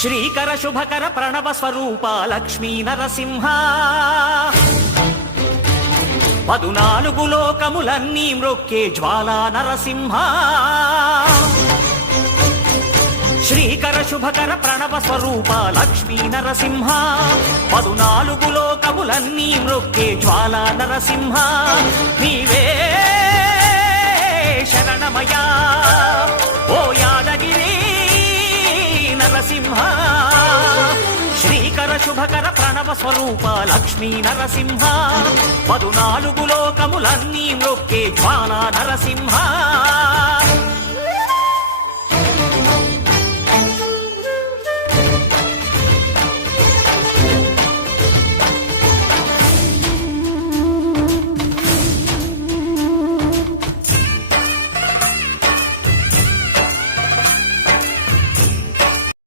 శ్రీకర శుభకర ప్రణవ స్వరూప లక్ష్మీ నరసింహ 14 లోకములన్నీ మ్రొక్కే జ్వాలా నరసింహ శ్రీకర శుభకర ప్రణవ స్వరూప లక్ష్మీ నరసింహ 14 లోకములన్నీ మ్రొక్కే జ్వాలా నరసింహ నీవే శరణమయా ఓ యాదగిరి నరసింహ శ్రీకర శుభకర ప్రణవ స్వరూప లక్ష్మీ నరసింహ 14 లోకములన్నీ మ్రొక్కే జ్వాలా నరసింహ